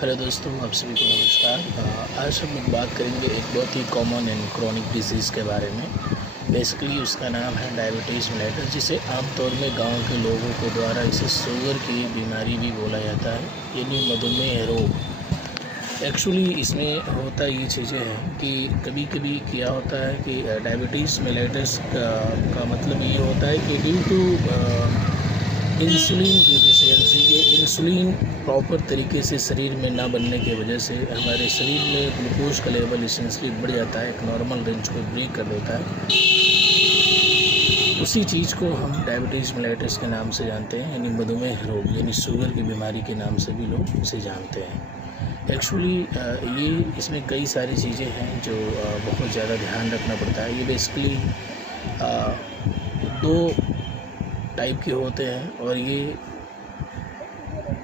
Hello दोस्तों, आप सभी को नमस्कार। आज हम लोग बात करेंगे एक बहुत ही कॉमन एंड क्रॉनिक डिजीज़ के बारे में। बेसिकली उसका नाम है डायबिटीज़ मेलिटस, जिसे आमतौर में गांव के लोगों के द्वारा इसे शुगर की बीमारी भी बोला जाता है, यानी मधुमेह रोग। एक्चुअली इसमें होता ये चीज़ें हैं कि कभी कभी क्या होता है कि डायबिटीज़ मेलिटस का मतलब ये होता है कि ड्यू टू इंसुलिन डिफिशियंसी, ये इंसुलिन प्रॉपर तरीके से शरीर में ना बनने की वजह से हमारे शरीर में ग्लूकोज का लेवल इसेंशली बढ़ जाता है, एक नॉर्मल रेंज को ब्रेक कर देता है। उसी चीज़ को हम डायबिटीज़ मेलिटस के नाम से जानते हैं, यानी मधुमेह रोग, यानी शुगर की बीमारी के नाम से भी लोग इसे जानते हैं। एक्चुअली ये इसमें कई सारी चीज़ें हैं जो बहुत ज़्यादा ध्यान रखना पड़ता है। ये बेसिकली दो टाइप के होते हैं, और ये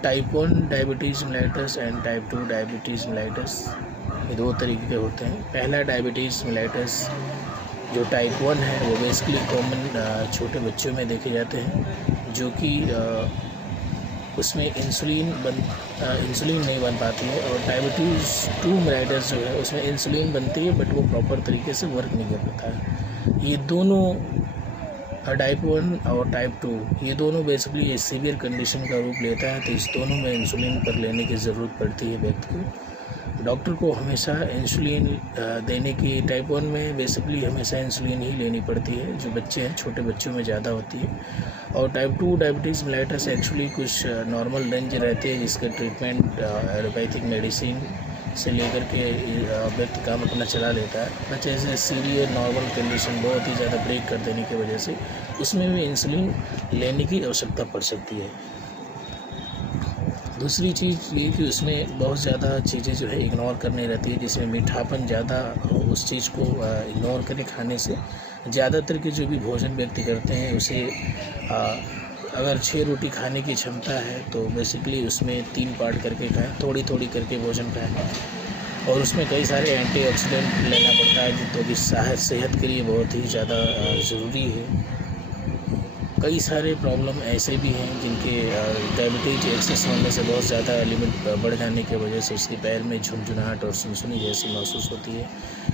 type 1 diabetes mellitus and type 2 diabetes mellitus, ये दो तरीके के होते हैं। पहला डायबिटीज़ मेलिटस जो टाइप 1 है वो बेसिकली कॉमन छोटे बच्चों में देखे जाते हैं, जो कि उसमें इंसुलिन नहीं बन पाती है। और डायबिटीज़ 2 मेलिटस जो है उसमें इंसुलिन बनती है, बट वो प्रॉपर तरीके से वर्क नहीं कर पाता है। ये दोनों टाइप 1 और टाइप 2, ये दोनों बेसिकली ये सीवियर कंडीशन का रूप लेता है, तो इस दोनों में इंसुलिन पर लेने की ज़रूरत पड़ती है व्यक्ति को। डॉक्टर को हमेशा इंसुलिन देने की, टाइप 1 में बेसिकली हमेशा इंसुलिन ही लेनी पड़ती है, जो बच्चे हैं छोटे बच्चों में ज़्यादा होती है। और टाइप 2 डायबिटीज़ मेलिटस एक्चुअली कुछ नॉर्मल रेंज रहते हैं, जिसका ट्रीटमेंट एलोपैथिक मेडिसिन से लेकर के व्यक्ति काम अपना चला लेता है। बट ऐसे सीवियर नॉर्मल कंडीशन बहुत ही ज़्यादा ब्रेक कर देने की वजह से उसमें भी इंसुलिन लेने की आवश्यकता पड़ सकती है। दूसरी चीज़ ये कि उसमें बहुत ज़्यादा चीज़ें जो है इग्नोर करनी रहती है, जिसमें मीठापन ज़्यादा हो, उस चीज़ को इग्नोर करें खाने से। ज़्यादातर के जो भी भोजन व्यक्ति करते हैं उसे अगर 6 रोटी खाने की क्षमता है तो बेसिकली उसमें 3 पार्ट करके खाएं, थोड़ी थोड़ी करके भोजन खाएं। और उसमें कई सारे एंटीऑक्सीडेंट लेना पड़ता है, जो कि सेहत के लिए बहुत ही ज़्यादा ज़रूरी है। कई सारे प्रॉब्लम ऐसे भी हैं जिनके डायबिटीज एक्सेस होने से बहुत ज़्यादा लिमिट बढ़ जाने की वजह से उसके पैर में झुनझुनाहट और सुनसुनी जैसी महसूस होती है।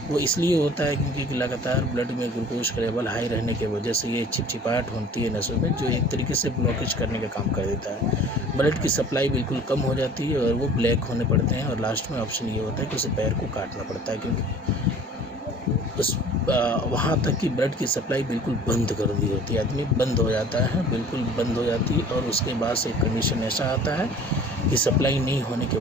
वो इसलिए होता है क्योंकि लगातार ब्लड में ग्लूकोज का लेवल हाई रहने की वजह से ये चिपचिपाहट होती है नसों में, जो एक तरीके से ब्लॉकेज करने का काम कर देता है। ब्लड की सप्लाई बिल्कुल कम हो जाती है और वो ब्लैक होने पड़ते हैं, और लास्ट में ऑप्शन ये होता है कि उसे पैर को काटना पड़ता है, क्योंकि उस वहाँ तक कि ब्लड की सप्लाई बिल्कुल बंद कर दी होती है। आदमी बंद हो जाता है, बिल्कुल बंद हो जाती है, और उसके बाद से कंडीशन ऐसा आता है कि सप्लाई नहीं होने के